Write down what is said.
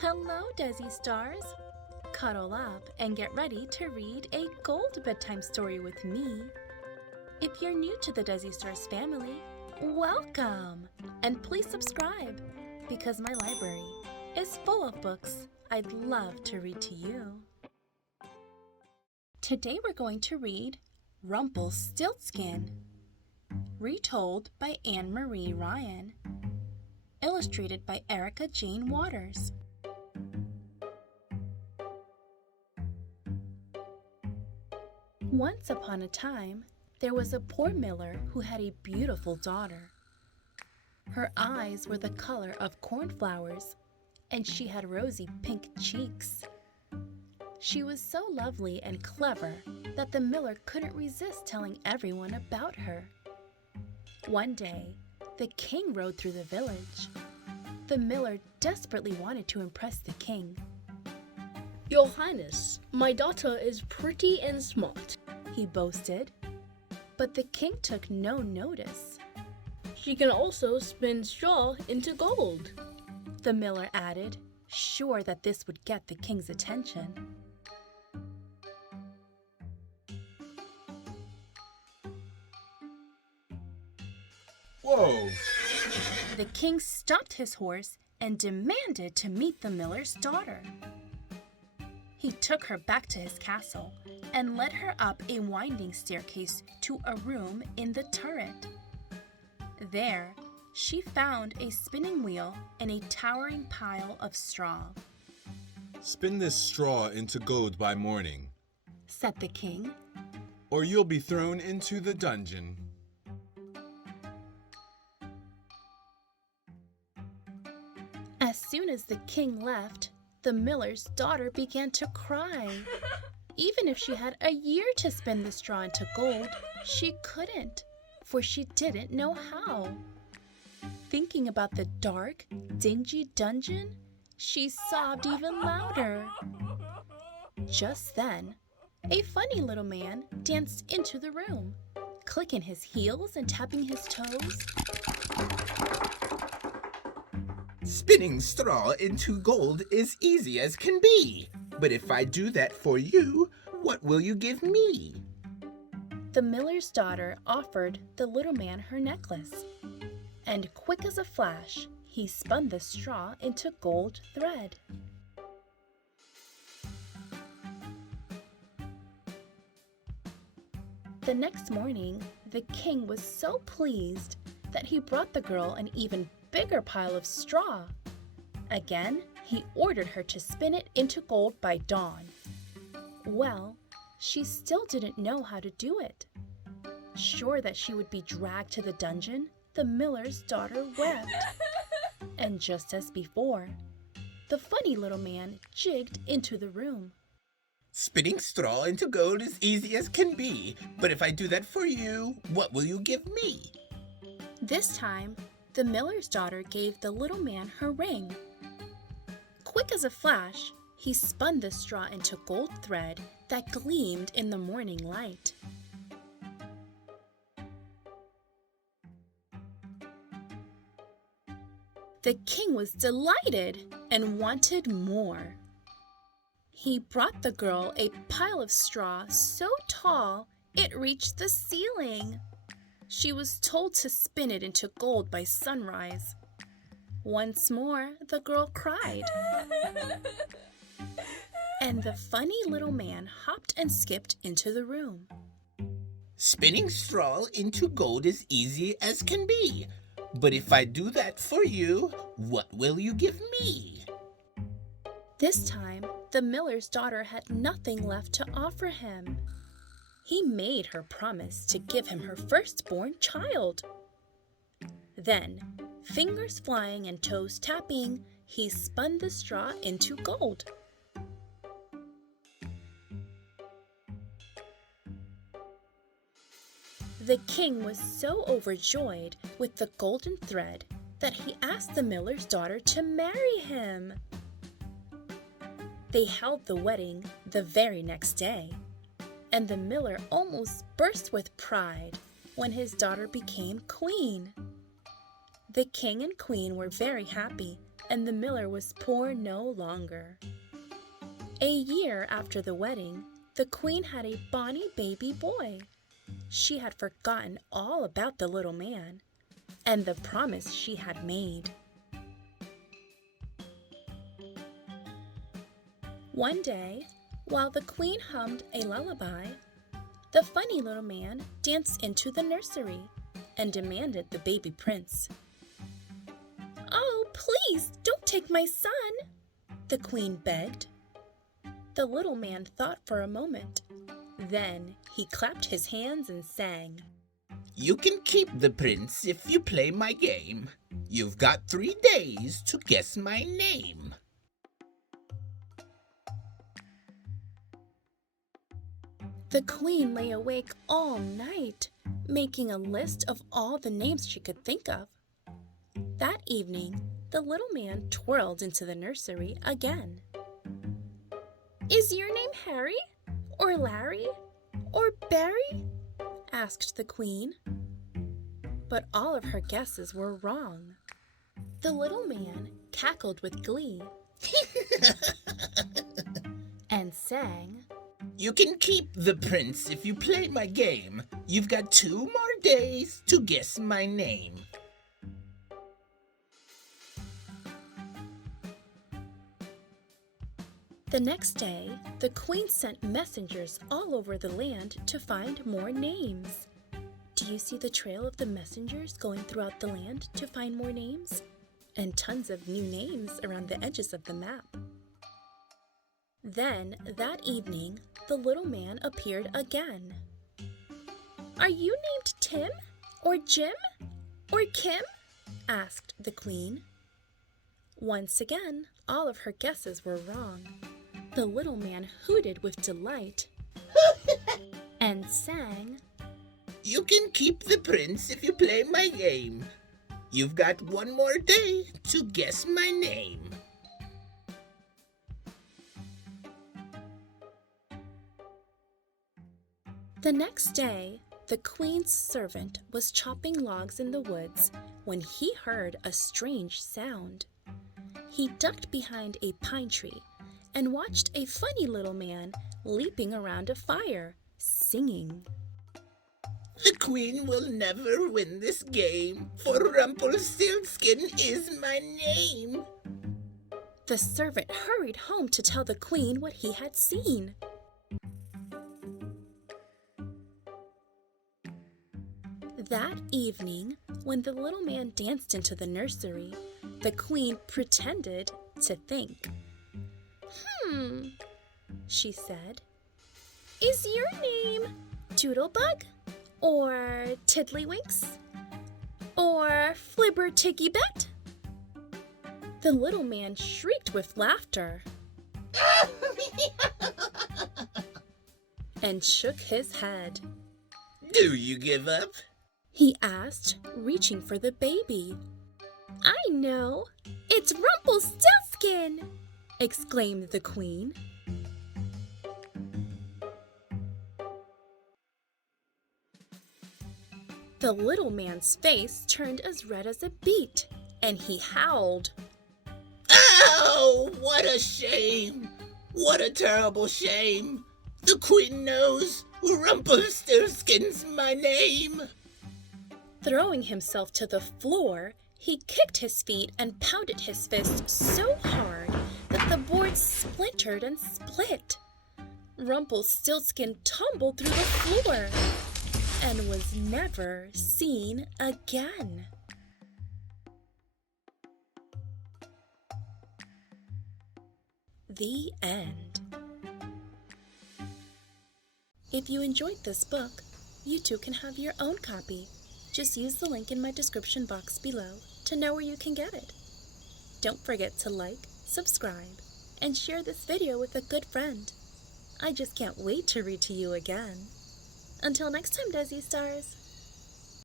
Hello, Dessi stars! Cuddle up and get ready to read a gold bedtime story with me. If you're new to the Dessi Stars family, welcome! And please subscribe, because my library is full of books I'd love to read to you. Today we're going to read Rumpelstiltskin, retold by Anne-Marie Ryan, illustrated by Erica Jane Waters. Once upon a time, there was a poor miller who had a beautiful daughter. Her eyes were the color of cornflowers, and she had rosy pink cheeks. She was so lovely and clever that the miller couldn't resist telling everyone about her. One day, the king rode through the village. The miller desperately wanted to impress the king. Your Highness, my daughter is pretty and smart, he boasted. But the king took no notice. She can also spin straw into gold, the miller added, sure that this would get the king's attention. Whoa! The king stopped his horse and demanded to meet the miller's daughter. He took her back to his castle and led her up a winding staircase to a room in the turret. There, she found a spinning wheel and a towering pile of straw. Spin this straw into gold by morning, said the king, or you'll be thrown into the dungeon. As soon as the king left, the miller's daughter began to cry. Even if she had a year to spin the straw into gold, she couldn't, for she didn't know how. Thinking about the dark, dingy dungeon, she sobbed even louder. Just then, a funny little man danced into the room, clicking his heels and tapping his toes. Spinning straw into gold is easy as can be. But if I do that for you, what will you give me? The miller's daughter offered the little man her necklace, and quick as a flash, he spun the straw into gold thread. The next morning, the king was so pleased that he brought the girl an even bigger pile of straw. Again, he ordered her to spin it into gold by dawn. Well, she still didn't know how to do it. Sure that she would be dragged to the dungeon, the miller's daughter wept. And just as before, the funny little man jigged into the room. Spinning straw into gold is easy as can be, but if I do that for you, what will you give me? This time, the miller's daughter gave the little man her ring. Quick as a flash, he spun the straw into gold thread that gleamed in the morning light. The king was delighted and wanted more. He brought the girl a pile of straw so tall it reached the ceiling. She was told to spin it into gold by sunrise. Once more, the girl cried. And the funny little man hopped and skipped into the room. Spinning straw into gold is easy as can be. But if I do that for you, what will you give me? This time, the miller's daughter had nothing left to offer him. He made her promise to give him her firstborn child. Then, fingers flying and toes tapping, he spun the straw into gold. The king was so overjoyed with the golden thread that he asked the miller's daughter to marry him. They held the wedding the very next day, and the miller almost burst with pride when his daughter became queen. The king and queen were very happy and the miller was poor no longer. A year after the wedding, the queen had a bonny baby boy. She had forgotten all about the little man and the promise she had made. One day, while the queen hummed a lullaby, the funny little man danced into the nursery and demanded the baby prince. "Oh, please, don't take my son," the queen begged. The little man thought for a moment. Then he clapped his hands and sang, You can keep the prince if you play my game. You've got 3 days to guess my name. The queen lay awake all night, making a list of all the names she could think of. That evening, the little man twirled into the nursery again. "Is your name Harry? Or Larry? Or Barry?" asked the queen. But all of her guesses were wrong. The little man cackled with glee and sang, You can keep the prince if you play my game. You've got 2 more days to guess my name. The next day, the queen sent messengers all over the land to find more names. Do you see the trail of the messengers going throughout the land to find more names? And tons of new names around the edges of the map. Then, that evening, the little man appeared again. "Are you named Tim? Or Jim? Or Kim?" asked the queen. Once again, all of her guesses were wrong. The little man hooted with delight and sang, You can keep the prince if you play my game. You've got 1 more day to guess my name. The next day, the queen's servant was chopping logs in the woods when he heard a strange sound. He ducked behind a pine tree and watched a funny little man leaping around a fire, singing. The queen will never win this game, for Rumpelstiltskin is my name. The servant hurried home to tell the queen what he had seen. That evening, when the little man danced into the nursery, the queen pretended to think. She said, "Is your name Doodlebug? Or Tiddlywinks? Or Flibbertiggybet?" The little man shrieked with laughter and shook his head. Do you give up? He asked, reaching for the baby. "I know! It's Rumpelstiltskin!" exclaimed the queen. The little man's face turned as red as a beet, and he howled. Ow! What a shame! What a terrible shame! The queen knows Rumpelstiltskin's my name! Throwing himself to the floor, he kicked his feet and pounded his fist so hard that the board splintered and split. Rumpelstiltskin tumbled through the floor and was never seen again. The end. If you enjoyed this book, you too can have your own copy. Just use the link in my description box below to know where you can get it. Don't forget to like, subscribe, and share this video with a good friend. I just can't wait to read to you again. Until next time, Dessi Stars.